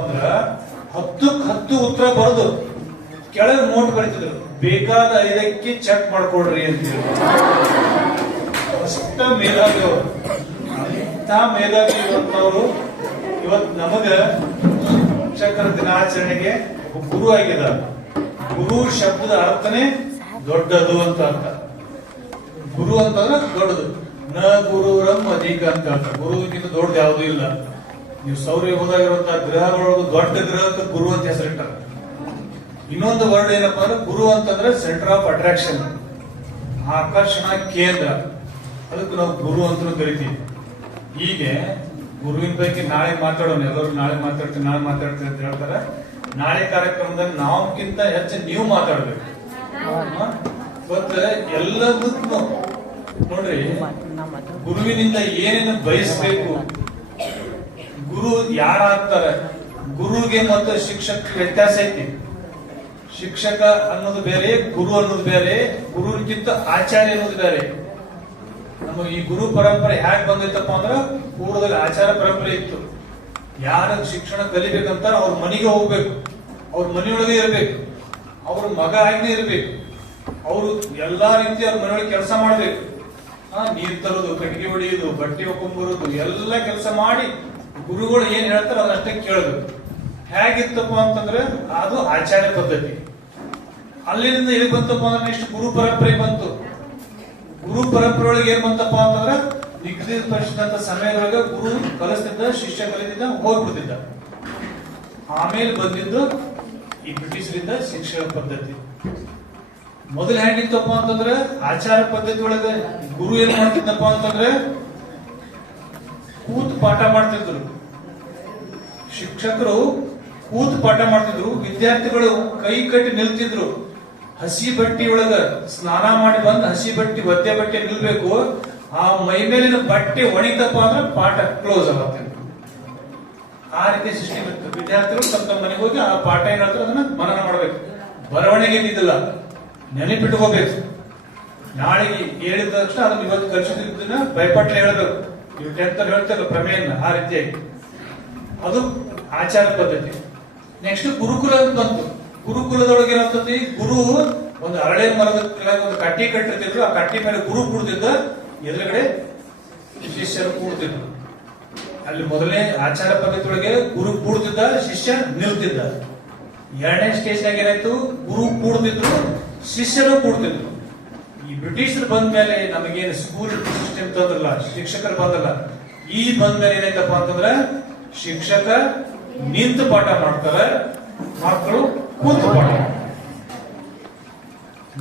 ಅಂದ್ರ ಹತ್ತಕ್ ಹತ್ತು ಉತ್ತರ ಬರೋದು. ಕೆಳಗೆ ನೋಟ್ ಬರೀತಿದ್ರು. ಬೇಕಾದ ಐದಕ್ಕೆ ಚೆಕ್ ಮಾಡ್ಕೊಡ್ರಿ ಅಂತ ಅಷ್ಟ ಮೇಧಾವಿ ಅವರು ಇಂಥ ಮೇಧಾವಿ ಇವತ್ತವರು? ಇವತ್ ನಮಗ ಶಿಕ್ಷಕರ ದಿನಾಚರಣೆಗೆ ಗುರು ಆಗಿದ್ದಾರೆ ಗುರು ಶಬ್ದದ ಅರ್ಥನೇ ದೊಡ್ಡದು ಅಂತ ಅರ್ಥ. ಗುರು ಅಂತಂದ್ರೆ ದೊಡ್ಡದು. ನ ಗುರುರಂ ಅಧಿಕ ಅಂತ ಅರ್ಥ. ಗುರುವಿಗಿಂತ ದೊಡ್ಡದು ಯಾವುದೂ ಇಲ್ಲ. ನೀವು ಸೌರ್ಯ ಹೋದಾಗಿರುವಂತಹ ಗ್ರಹಗಳೊಳಗೆ ದೊಡ್ಡ ಗ್ರಹಕ್ಕೆ ಗುರು ಅಂತ ಹೆಸರಿಟ್ಟಾರ. ಇನ್ನೊಂದು ವರ್ಡ್ ಏನಪ್ಪಾ ಅಂದ್ರೆ ಗುರು ಅಂತಂದ್ರೆ ಸೆಂಟರ್ ಆಫ್ ಅಟ್ರಾಕ್ಷನ್ ಆಕರ್ಷಣಾ ಕೇಂದ್ರ. ಅದಕ್ಕೆ ನಾವು ಗುರು ಅಂತ ಕರಿತೀವಿ. ಹೀಗೆ ಗುರುವಿನ ಬಗ್ಗೆ ನಾಳೆ ಮಾತಾಡೋಣ. ಎಲ್ಲರೂ ನಾಳೆ ಮಾತಾಡ್ತೀವಿ ನಾಳೆ ಮಾತಾಡ್ತೀವಿ ಅಂತ ಹೇಳ್ತಾರೆ. ನಾಳೆ ಕಾರ್ಯಕ್ರಮದಲ್ಲಿ ನಾವ್ಕಿಂತ ಹೆಚ್ಚು ನೀವು ಮಾತಾಡ್ಬೇಕು. ಮತ್ತೆ ಎಲ್ಲದಕ್ಕೂ ನೋಡ್ರಿ, ಗುರುವಿನಿಂದ ಏನೇನು ಬಯಸ್ಬೇಕು? ಗುರು ಯಾರಾಗ್ತಾರೆ? ಗುರುಗೆ ಮತ್ತು ಶಿಕ್ಷಕ ವ್ಯತ್ಯಾಸ ಐತಿ. ಶಿಕ್ಷಕ ಅನ್ನೋದು ಬೇರೆ, ಗುರು ಅನ್ನೋದು ಬೇರೆ, ಗುರುವಿಗಿಂತ ಆಚಾರ್ಯ ಅನ್ನೋದು ಬೇರೆ. ನಮ್ಮ ಈ ಗುರು ಪರಂಪರೆ ಹ್ಯಾಕ್ ಬಂದೈತಪ್ಪ ಅಂದ್ರೆ ಪೂರ್ವದಲ್ಲಿ ಆಚಾರ ಪರಂಪರೆ ಇತ್ತು. ಯಾರ ಶಿಕ್ಷಣ ಕಲಿಬೇಕಂತ ಅವ್ರ ಮನೆಗೆ ಹೋಗ್ಬೇಕು. ಅವ್ರ ಮನೆಯೊಳಗೆ ಇರ್ಬೇಕು. ಅವ್ರ ಮಗ ಆಗಿನೇ ಇರ್ಬೇಕು. ಅವರು ಎಲ್ಲಾ ರೀತಿ ಅವ್ರ ಮನೆಯೊಳಗೆ ಕೆಲಸ ಮಾಡ್ಬೇಕು. ಆ, ನೀರ್ ತರೋದು, ಕಟ್ಟಿಗೆ ಹೊಡೆಯೋದು ಬಟ್ಟೆ ಒಕ್ಕೊಂಬರೋದು ಎಲ್ಲ ಕೆಲಸ ಮಾಡಿ ಗುರುಗಳು ಏನ್ ಹೇಳ್ತಾರ ಅದಷ್ಟೇ ಕೇಳಬೇಕು ಹೇಗಿತ್ತಪ್ಪ ಅಂತಂದ್ರೆ ಅದು ಆಚಾರ್ಯ ಪದ್ಧತಿ. ಅಲ್ಲಿಂದ ಇಲ್ಲಿ ಬಂತಪ್ಪ ಅಂದ್ರೆ ನೆಕ್ಸ್ಟ್ ಗುರು ಪರಂಪರೆ ಬಂತು. ಗುರು ಪರಂಪರೆ ಒಳಗೆ ಏನ್ ಬಂತಪ್ಪ ಅಂತಂದ್ರೆ ನಿಗದಿಪಡಿಸಿದಂತ ಸಮಯದೊಳಗೆ ಗುರು ಕಲಿಸ್ತಿದ್ದ, ಶಿಷ್ಯ ಕಲಿತಿದ್ದ, ಹೋಗ್ಬಿಡ್ತಿದ್ದ. ಆಮೇಲೆ ಬಂದಿದ್ದು ಈ ಬ್ರಿಟಿಷರಿಂದ ಶಿಕ್ಷಣ ಪದ್ಧತಿ. ಮೊದಲು ಹೇಗಿತ್ತಪ್ಪ ಅಂತಂದ್ರೆ ಆಚಾರ ಪದ್ಧತಿ ಒಳಗೆ ಗುರು ಏನ್ ಮಾಡ್ತಿದ್ದಪ್ಪ ಅಂತಂದ್ರೆ ಪಾಠ ಮಾಡ್ತಿದ್ರು. ಶಿಕ್ಷಕರು ಕೂತು ಪಾಠ ಮಾಡ್ತಿದ್ರು, ವಿದ್ಯಾರ್ಥಿಗಳು ಕೈ ಕಟ್ಟಿ ನಿಲ್ತಿದ್ರು. ಹಸಿ ಬಟ್ಟಿ ಒಳಗ ಸ್ನಾನ ಮಾಡಿ ಬಂದು ಹಸಿ ಬಟ್ಟಿ ಒದ್ದೆ ಬಟ್ಟೆ ನಿಲ್ಬೇಕು. ಆ ಮೈ ಮೇಲಿನ ಬಟ್ಟೆ ಒಣಿತಪ್ಪ ಅಂದ್ರೆ ಪಾಠ ಕ್ಲೋಸ್ ಆಗುತ್ತೆ ಆ ರೀತಿ ಸಿಸ್ಟಮ್ ಇತ್ತು ವಿದ್ಯಾರ್ಥಿಗಳು ತಮ್ಮ ತಮ್ಮ ಮನೆಗೆ ಹೋಗಿ ಆ ಪಾಠ ಏನ್ ಅದನ್ನ ಮನನ ಮಾಡ್ಬೇಕು. ಬರವಣಿಗೆ ಇದ್ದಿದ್ದಿಲ್ಲ. ನೆನಪಿಟ್ಕೋಬೇಕು. ನಾಳೆಗೆ ಹೇಳಿದ ತಕ್ಷಣ ಅದನ್ನ ಇವತ್ತು ಕಲಿಸಿದ ಭಯಪಟ್ಲೆ ಹೇಳ್ಬೇಕು. ನೀವು ಗ್ರಂಥದ ಪ್ರಮೇಯನ ಆ ರೀತಿಯಾಗಿ ಅದು ಆಚಾರ ಪದ್ಧತಿ. ನೆಕ್ಸ್ಟ್ ಗುರುಕುಲ ಅಂತ ಬಂತು. ಗುರುಕುಲದೊಳಗೆ ಏನಾಗ್ತತಿ ಗುರು ಒಂದು ಅರಳೆ ಮರದ ಕೆಳಗೆ ಒಂದು ಕಟ್ಟಿ ಕಟ್ಟಿರ್ತಿದ್ರು, ಆ ಕಟ್ಟಿ ಮೇಲೆ ಗುರು ಕೂಡ್ತಿದ್ದ, ಎದುರುಗಡೆ ಶಿಷ್ಯರು ಕೂಡ್ತಿದ್ರು. ಅಲ್ಲಿ ಮೊದಲನೇ ಆಚಾರ ಪದ್ಧತಿ ಒಳಗೆ ಗುರು ಕೂಡ್ತಿದ್ದ, ಶಿಷ್ಯ ನಿಲ್ತಿದ್ದ. ಎರಡನೇ ಸ್ಟೇಜ್ನಾಗ ಏನಾಯ್ತು? ಗುರು ಕೂಡ್ತಿದ್ರು, ಶಿಷ್ಯರು ಕೂಡ್ತಿದ್ರು. ಈ ಬ್ರಿಟಿಷರು ಬಂದ ಮೇಲೆ ನಮಗೇನು ಸ್ಕೂಲ್ ಸಿಸ್ಟಮ್ ತಂದ್ರಲ್ಲ, ಶಿಕ್ಷಕರು ಬಂದಲ್ಲ ಈ ಬಂದ ಮೇಲೆ ಏನೈತಪ್ಪ ಅಂತಂದ್ರ ಶಿಕ್ಷಕ ನಿಂತು ಪಾಠ ಮಾಡ್ತಾರೆ, ಮಕ್ಕಳು ಕೂತು ಪಾಠ.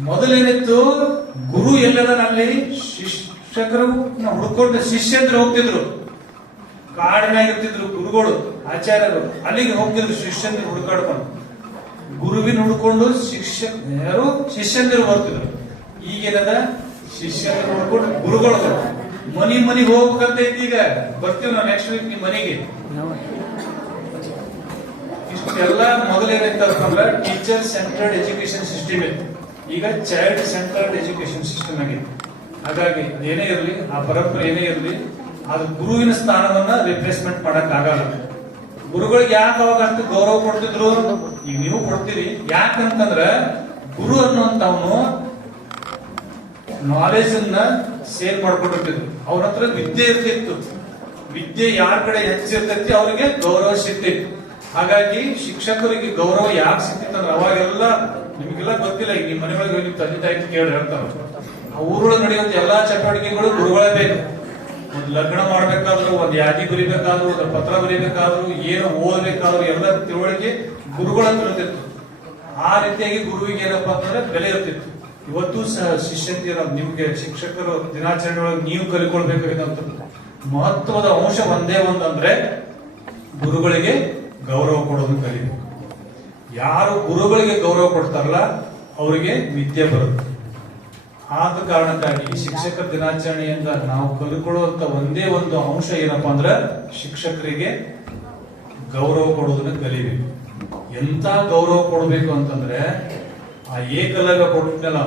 ಮೊದಲೇನಿತ್ತು, ಗುರು ಎಲ್ಲದನಲ್ಲಿ ಶಿಕ್ಷಕರು ಹುಡ್ಕೊಂಡು ಶಿಷ್ಯಂದ್ರೆ ಹೋಗ್ತಿದ್ರು. ಕಾಡಿನಾಗ ಇರ್ತಿದ್ರು ಗುರುಗಳು, ಆಚಾರ್ಯರು, ಅಲ್ಲಿಗೆ ಹೋಗ್ತಿದ್ರು ಶಿಷ್ಯಂದ್ರೆ ಹುಡುಕಾಡ್ಕೊಂಡು. ಗುರುವಿನ ಹುಡ್ಕೊಂಡು ಶಿಕ್ಷಕ ಯಾರು? ಶಿಷ್ಯಂದಿರು ಬರ್ತಿದ್ರು. ಈಗೇನದ ಶಿಷ್ಯನ ನೋಡ್ಕೊಂಡು ಗುರುಗಳು ಮನಿ ಮನಿಗೆ ಹೋಗ್ಬೇಕಂತ ಐತಿ ಈಗ ಬರ್ತೀವಿ ನಾವು ನೆಕ್ಸ್ಟ್ ವೀಕ್ ನಿಮ್ ಮನೆಗೆ. ಇಷ್ಟೆಲ್ಲ ಮೊದಲೇನೈತಪ್ಪ ಅಂದ್ರೆ ಟೀಚರ್ ಸೆಂಟರ್ಡ್ ಎಜುಕೇಶನ್ ಸಿಸ್ಟಮ್ ಇತ್ತು ಈಗ ಚೈಲ್ಡ್ ಸೆಂಟರ್ಡ್ ಎಜುಕೇಶನ್ ಸಿಸ್ಟಮ್ ಆಗಿದೆ. ಹಾಗಾಗಿ ಏನೇ ಇರಲಿ, ಆ ಪರಂಪರೆ ಏನೇ ಇರಲಿ, ಅದು ಗುರುವಿನ ಸ್ಥಾನವನ್ನ ರಿಪ್ಲೇಸ್ಮೆಂಟ್ ಮಾಡಕ್ ಆಗಲ್ಲ. ಗುರುಗಳಿಗೆ ಯಾಕೆ ಅವಾಗ ಅಷ್ಟು ಗೌರವ ಕೊಡ್ತಿದ್ರು ಈಗ ನೀವು ಕೊಡ್ತೀರಿ. ಯಾಕಂತಂದ್ರ ಗುರು ಅನ್ನುವಂತವನು ನಾಲೆಜ್ ಅನ್ನ ಸೇಲ್ ಮಾಡ್ಕೊಂಡಿರ್ತಿದ್ರು. ಅವ್ರ ಹತ್ರ ವಿದ್ಯೆ ಇರ್ತಿತ್ತು. ವಿದ್ಯೆ ಯಾರ ಕಡೆ ಹೆಚ್ಚಿರ್ತೈತಿ ಅವರಿಗೆ ಗೌರವ ಸಿಗ್ತಿತ್ತು ಹಾಗಾಗಿ ಶಿಕ್ಷಕರಿಗೆ ಗೌರವ ಯಾಕೆ ಸಿಕ್ತಿತ್ತಂದ್ರೆ ಅವಾಗೆಲ್ಲ ನಿಮಗೆಲ್ಲ ಗೊತ್ತಿಲ್ಲ, ಈಗ ನಿಮ್ಮ ಹೋಗಿ ನಿಮ್ ತಂದೆ ತಾಯಿ ಕೇಳಿ ಹೇಳ್ತಾರ ಆ ಊರೊಳಗೆ ನಡೆಯುವಂತ ಎಲ್ಲಾ ಚಟುವಟಿಕೆಗಳು ಗುರುಗಳೇ ಬೇಕು. ಒಂದ್ ಲಗ್ನ ಮಾಡ್ಬೇಕಾದ್ರು, ಒಂದ್ ಯಾದಿ ಬರಿಬೇಕಾದ್ರು, ಒಂದ್ ಪತ್ರ ಬರಿಬೇಕಾದ್ರು, ಏನು ಓದ್ಬೇಕಾದ್ರು, ಎಲ್ಲ ತಿಳುವಳಿಕೆ ಗುರುಗಳ ಇರ್ತಿತ್ತು. ಆ ರೀತಿಯಾಗಿ ಗುರುವಿಗೆ ಏನಪ್ಪಾ ಅಂತಂದ್ರೆ ಬೆಲೆ ಇರ್ತಿತ್ತು. ಇವತ್ತು ಸಹ ಶಿಷ್ಯಂದಿರ ನಿಮ್ಗೆ ಶಿಕ್ಷಕರು ದಿನಾಚರಣೆ ಒಳಗೆ ನೀವು ಕಲಿಕೊಳ್ಬೇಕಾಗಿದ್ದಂತ ಮಹತ್ವದ ಅಂಶ ಒಂದೇ ಒಂದಂದ್ರೆ ಗುರುಗಳಿಗೆ ಗೌರವ ಕೊಡೋದು ಕಲಿಬೇಕು. ಯಾರು ಗುರುಗಳಿಗೆ ಗೌರವ ಕೊಡ್ತಾರಲ್ಲ, ಅವರಿಗೆ ವಿದ್ಯೆ ಬರುತ್ತೆ. ಆದ ಕಾರಣಕ್ಕಾಗಿ ಶಿಕ್ಷಕರ ದಿನಾಚರಣೆಯಿಂದ ನಾವು ಕಲಿಕೊಳ್ಳುವಂತ ಒಂದೇ ಒಂದು ಅಂಶ ಏನಪ್ಪಾ ಅಂದ್ರೆ, ಶಿಕ್ಷಕರಿಗೆ ಗೌರವ ಕೊಡೋದನ್ನ ಕಲಿಬೇಕು. ಎಂತ ಗೌರವ ಕೊಡಬೇಕು ಅಂತಂದ್ರೆ ಆ ಏಕಲಗ ಕೊಟ್ಟಿದ್ದಲ್ಲ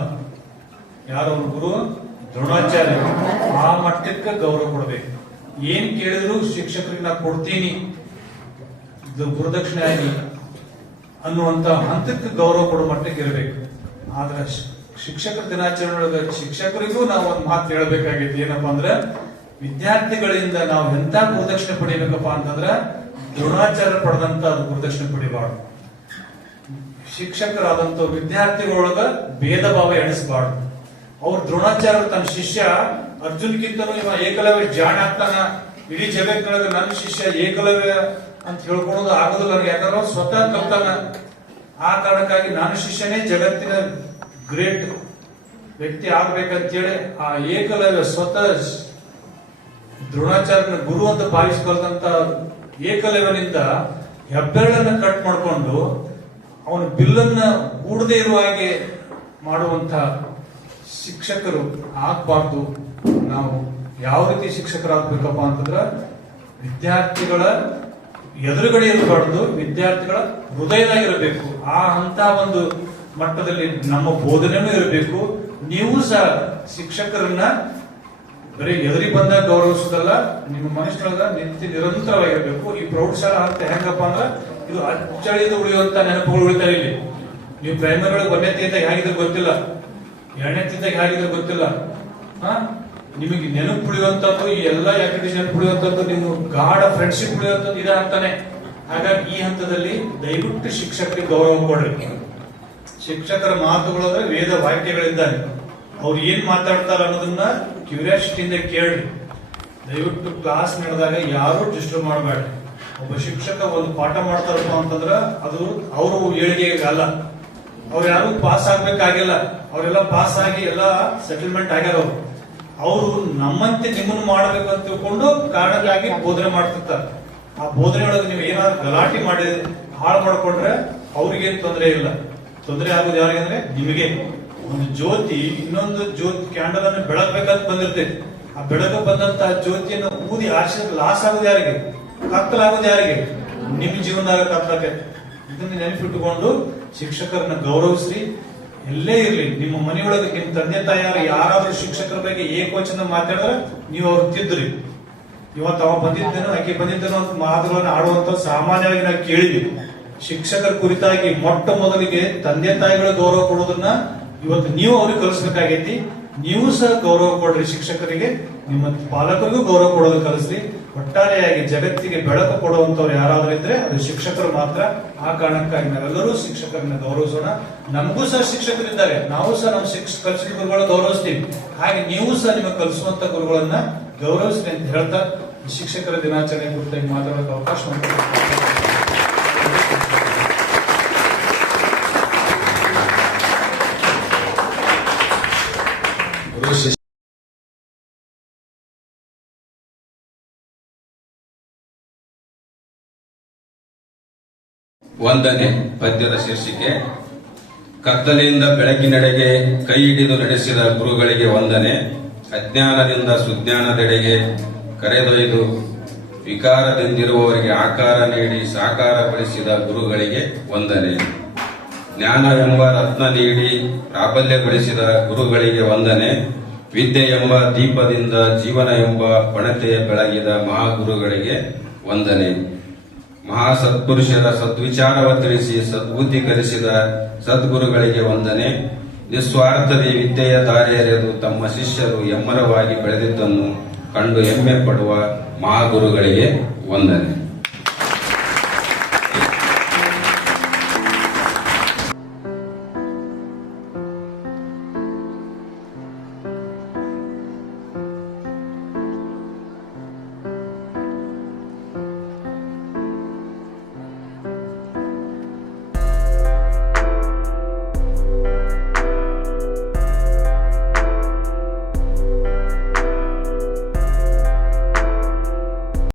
ಯಾರವ್ರ ಗುರು? ದ್ರೋಣಾಚಾರ್ಯ. ಆ ಮಟ್ಟಕ್ಕೆ ಗೌರವ ಕೊಡಬೇಕು. ಏನ್ ಕೇಳಿದ್ರು ಶಿಕ್ಷಕರಿಗೆ ನಾ ಕೊಡ್ತೀನಿ. ಇದು ಗುರುದಕ್ಷಿಣೆಯಾಗಿ ಅನ್ನುವಂತ ಹಂತಕ್ಕೆ ಗೌರವ ಕೊಡೋ ಮಟ್ಟಕ್ಕೆ ಇರಬೇಕು. ಆದ್ರೆ ಶಿಕ್ಷಕರ ದಿನಾಚರಣೆ ಒಳಗೆ ಶಿಕ್ಷಕರಿಗೂ ನಾವು ಒಂದು ಮಾತು ಹೇಳ್ಬೇಕಾಗೈತಿ. ಏನಪ್ಪಾ ಅಂದ್ರೆ, ವಿದ್ಯಾರ್ಥಿಗಳಿಂದ ನಾವು ಎಂತ ಗುರುದಕ್ಷಿಣೆ ಪಡಿಬೇಕಪ್ಪ ಅಂತಂದ್ರೆ, ದ್ರೋಣಾಚಾರ್ಯ ಪಡೆದಂತ ಅದು ಗುರುದಕ್ಷಿಣೆ ಪಡಿಬಾರ್ದು. ಶಿಕ್ಷಕರಾದಂತ ವಿದ್ಯಾರ್ಥಿಗಳೊಳಗ ಭೇದ ಭಾವ ಎಣಿಸಬಾರ್ದು. ಅವ್ರ ದ್ರೋಣಾಚಾರ್ಯ ತನ್ನ ಶಿಷ್ಯ, ಅರ್ಜುನ್ಗಿಂತನೂ ಇವ ಏಕಲವ್ಯ ಜಾಣ ಆಗ್ತಾನ, ಇಡೀ ಜಗತ್ತಿನೊಳಗ ನನ್ನ ಶಿಷ್ಯ ಏಕಲವ್ಯ ಅಂತ ಹೇಳ್ಕೊಳೋದು ಆಗೋದಿಲ್ಲ ಯಾಕಂದ್ರೆ ಸ್ವತಃ ಕಲ್ತಾನ. ಆ ಕಾರಣಕ್ಕಾಗಿ ನಾನು ಶಿಷ್ಯನೇ ಜಗತ್ತಿನ ಗ್ರೇಟ್ ವ್ಯಕ್ತಿ ಆಗ್ಬೇಕಂತೇಳಿ ಆ ಏಕಲವ್ಯ ಸ್ವತಃ ದ್ರೋಣಾಚಾರ್ಯನ ಗುರು ಅಂತ ಭಾವಿಸ್ಕೊಳ್ತಂತ ಏಕಲವ್ಯನಿಂದ ಹೆಬ್ಬೆರಳನ್ನ ಕಟ್ ಮಾಡ್ಕೊಂಡು ಅವನ ಬಿಲ್ಲನ್ನ ಕೂಡದೇ ಇರುವ ಹಾಗೆ ಮಾಡುವಂತ ಶಿಕ್ಷಕರು ಆಗ್ಬಾರ್ದು. ನಾವು ಯಾವ ರೀತಿ ಶಿಕ್ಷಕರಾಗಬೇಕಪ್ಪ ಅಂತಂದ್ರ, ವಿದ್ಯಾರ್ಥಿಗಳ ಎದುರುಗಡೆ ಇರಬಾರ್ದು, ವಿದ್ಯಾರ್ಥಿಗಳ ಹೃದಯದಾಗಿರಬೇಕು. ಆ ಅಂತ ಒಂದು ಮಟ್ಟದಲ್ಲಿ ನಮ್ಮ ಬೋಧನೆನೂ ಇರಬೇಕು. ನೀವು ಸಹ ಶಿಕ್ಷಕರನ್ನ ಬರೀ ಎದುರಿ ಬಂದಾಗ ಗೌರವಿಸೋದಲ್ಲ, ನಿಮ್ಮ ಮನಸ್ಸಿನೊಳಗ ನಿತ್ಯ ನಿರಂತರವಾಗಿರ್ಬೇಕು. ಈ ಪ್ರೌಢಶಾಲಾ ಅಂತ ಹೆಂಗಪ್ಪ ಅಂದ್ರ, ಇದು ಅಚ್ಚಳಿದು ಉಳಿಯುವಂತ ನೆನಪುಗಳು ಉಳಿತಾರೆ ಇಲ್ಲಿ. ನೀವು ಪ್ರೈಮರಿ ಒಳಗೆ ಒಂದನೇ ಗೊತ್ತಿಲ್ಲ. ಎರಡನೇ ತಿಂದಾಗ ಹೇಗಿದ್ರೆ ಗೊತ್ತಿಲ್ಲ. ಹಾ? ನಿಮಗೆ ನೆನಪು ಉಳಿಯುವಂತದ್ದು, ಈ ಎಲ್ಲಾ ಆಕ್ಟಿವಿಟೀಸ್ ನೆನಪು ಉಳಿಯುವಂತದ್ದು, ನಿಮ್ಮ ಗಾಢ ಫ್ರೆಂಡ್ಶಿಪ್ ಉಳಿಯುವಂತದ್ದು ಇದೆ ಅಂತಾನೆ. ಹಾಗಾಗಿ ಈ ಹಂತದಲ್ಲಿ ದಯವಿಟ್ಟು ಶಿಕ್ಷಕರಿಗೆ ಗೌರವ ಕೊಡ್ರಿ. ಶಿಕ್ಷಕರ ಮಾತುಗಳಂದ್ರೆ ವೇದ ವಾಕ್ಯಗಳಿದ್ದಾನೆ ಅವ್ರು ಏನ್ ಮಾತಾಡ್ತಾರ ಅನ್ನೋದನ್ನ ಕ್ಯೂರಿಯಾಸಿಟಿಯಿಂದ ಕೇಳಿ. ದಯವಿಟ್ಟು ಕ್ಲಾಸ್ ನಡೆದಾಗ ಯಾರು ಡಿಸ್ಟರ್ಬ್ ಮಾಡಬೇಡಿ ಒಬ್ಬ ಶಿಕ್ಷಕ ಒಂದು ಪಾಠ ಮಾಡ್ತಾರಪ್ಪ ಅಂತಂದ್ರ ಅದು ಅವರು ಏಳಿಗೆ ಅಲ್ಲ ಅವ್ರು ಯಾರು ಪಾಸ್ ಆಗ್ಬೇಕಾಗಿಲ್ಲ. ಅವರೆಲ್ಲ ಪಾಸ್ ಆಗಿ ಎಲ್ಲ ಸೆಟಲ್ಮೆಂಟ್ ಆಗ್ಯಾರ ಅವ್ರು. ಅವರು ನಮ್ಮಂತೆ ನಿಮ್ಮನ್ನು ಮಾಡ್ಬೇಕು ಅಂತ ತಿಳ್ಕೊಂಡು ಕಾರಣಕ್ಕಾಗಿ ಬೋಧನೆ ಮಾಡ್ತಿರ್ತಾರೆ. ಆ ಬೋಧನೆ ಒಳಗೆ ನೀವು ಏನಾದ್ರು ಗಲಾಟೆ ಮಾಡಿ ಹಾಳು ಮಾಡ್ಕೊಂಡ್ರೆ ಅವ್ರಿಗೇನು ತೊಂದರೆ ಇಲ್ಲ. ತೊಂದರೆ ಆಗೋದು ಯಾರಿಗೆ ಅಂದ್ರೆ ನಿಮಗೆ ಒಂದು ಜ್ಯೋತಿ, ಇನ್ನೊಂದು ಜ್ಯೋತಿ ಕ್ಯಾಂಡಲ್ ಅನ್ನು ಬೆಳಗ್ಬೇಕಂತ ಬಂದಿರ್ತೈತಿ ಆ ಬೆಳಕು ಬಂದಂತ ಜ್ಯೋತಿಯನ್ನು ಊದಿ ಆಶ್ರಯ ಲಾಸ್ ಆಗೋದು ಯಾರಿಗೆ? ಕತ್ತಲಾಗೋದು ಯಾರಿಗೆ? ನಿಮ್ಮ ಜೀವನದಾಗ ಕತ್ತಲಕ್ಕೆ. ಇದನ್ನ ನೆನಪಿಟ್ಟುಕೊಂಡು ಶಿಕ್ಷಕರನ್ನ ಗೌರವಿಸ್ರಿ. ಎಲ್ಲೇ ಇರ್ಲಿ, ನಿಮ್ಮ ಮನೆಯೊಳಗೆ ನಿಮ್ಮ ತಂದೆ ತಾಯಿಯಾರ ಯಾರಾದ್ರೂ ಶಿಕ್ಷಕರ ಬಗ್ಗೆ ಏಕವಚನ ಮಾತಾಡಿದ್ರೆ ನೀವು ಅವ್ರು ತಿದ್ರಿ ಇವತ್ತು ಅವ ಬಂದಿದ್ದೇನೋ, ಆಕೆ ಬಂದಿದ್ದೇನೋ ಅಂತ ಮಾತುಗಳನ್ನ ಆಡುವಂತ ಸಾಮಾನ್ಯವಾಗಿ ನಾವು ಕೇಳಿದ್ವಿ ಶಿಕ್ಷಕರ ಕುರಿತಾಗಿ ಮೊಟ್ಟ ಮೊದಲಿಗೆ ತಂದೆ ತಾಯಿಗಳ ಗೌರವ ಕೊಡೋದನ್ನ ಇವತ್ತು ನೀವು ಅವ್ರಿಗೆ ಕಲಿಸ್ಬೇಕಾಗೈತಿ. ನೀವು ಸಹ ಗೌರವ ಕೊಡ್ರಿ ಶಿಕ್ಷಕರಿಗೆ. ನಿಮ್ಮ ಪಾಲಕರಿಗೂ ಗೌರವ ಕೊಡೋದು ಕಲಿಸ್ರಿ. ಒಟ್ಟಾರೆಯಾಗಿ ಜಗತ್ತಿಗೆ ಬೆಳಕು ಕೊಡುವಂತವ್ರು ಯಾರಾದ್ರೂ ಇದ್ರೆ ಅದು ಶಿಕ್ಷಕರು ಮಾತ್ರ. ಆ ಕಾರಣಕ್ಕಾಗಿ ನಾವೆಲ್ಲರೂ ಶಿಕ್ಷಕರನ್ನ ಗೌರವಿಸೋಣ. ನಮಗೂ ಸಹ ಶಿಕ್ಷಕರಿದ್ದಾರೆ ನಾವು ಸಹ ನಮ್ಮ ಶಿಕ್ಷಕ ಕಲಿಸಿದ ಗೌರವಿಸ್ತೀವಿ. ಹಾಗೆ ನೀವು ಸಹ ನಿಮಗೆ ಕಲಿಸುವಂತ ಗುರುಗಳನ್ನ ಗೌರವಿಸ್ತೀನಿ ಅಂತ ಹೇಳ್ತಾ ಶಿಕ್ಷಕರ ದಿನಾಚರಣೆ ಕುರಿತಾಗಿ ಮಾತಾಡೋಕೆ ಅವಕಾಶ ಮಾಡಿಕೊಟ್ಟಿದ್ದಕ್ಕೆ ವಂದನೆ ಪದ್ಯದ ಶೀರ್ಷಿಕೆ ಕತ್ತಲೆಯಿಂದ ಬೆಳಕಿನೆಡೆಗೆ ಕೈ ಹಿಡಿದು ನಡೆಸಿದ ಗುರುಗಳಿಗೆ ವಂದನೆ ಅಜ್ಞಾನದಿಂದ ಸುಜ್ಞಾನದೆಡೆಗೆ ಕರೆದೊಯ್ದು ವಿಕಾರದಿಂದಿರುವವರಿಗೆ ಆಕಾರ ನೀಡಿ ಸಾಕಾರಗೊಳಿಸಿದ ಗುರುಗಳಿಗೆ ವಂದನೆ. ಜ್ಞಾನ ಎಂಬ ರತ್ನ ನೀಡಿ ಪ್ರಾಬಲ್ಯಗೊಳಿಸಿದ ಗುರುಗಳಿಗೆ ವಂದನೆ. ವಿದ್ಯೆ ಎಂಬ ದೀಪದಿಂದ ಜೀವನ ಎಂಬ ಪಣತೆಯ ಬೆಳಗಿದ ಮಹಾಗುರುಗಳಿಗೆ ವಂದನೆ. ಮಹಾಸತ್ಪುರುಷರ ಸದ್ವಿಚಾರವ ತಿಳಿಸಿ ಸದ್ಬುದ್ಧಿ ಕಲಿಸಿದ ಸದ್ಗುರುಗಳಿಗೆ ವಂದನೆ. ನಿಸ್ವಾರ್ಥದಿ ವಿದ್ಯೆಯ ದಾರಿಯರೆದು ತಮ್ಮ ಶಿಷ್ಯರು ಎಮ್ಮರವಾಗಿ ಬೆಳೆದಿದ್ದನ್ನು ಕಂಡು ಹೆಮ್ಮೆ ಪಡುವ ಮಹಾಗುರುಗಳಿಗೆ ವಂದನೆ.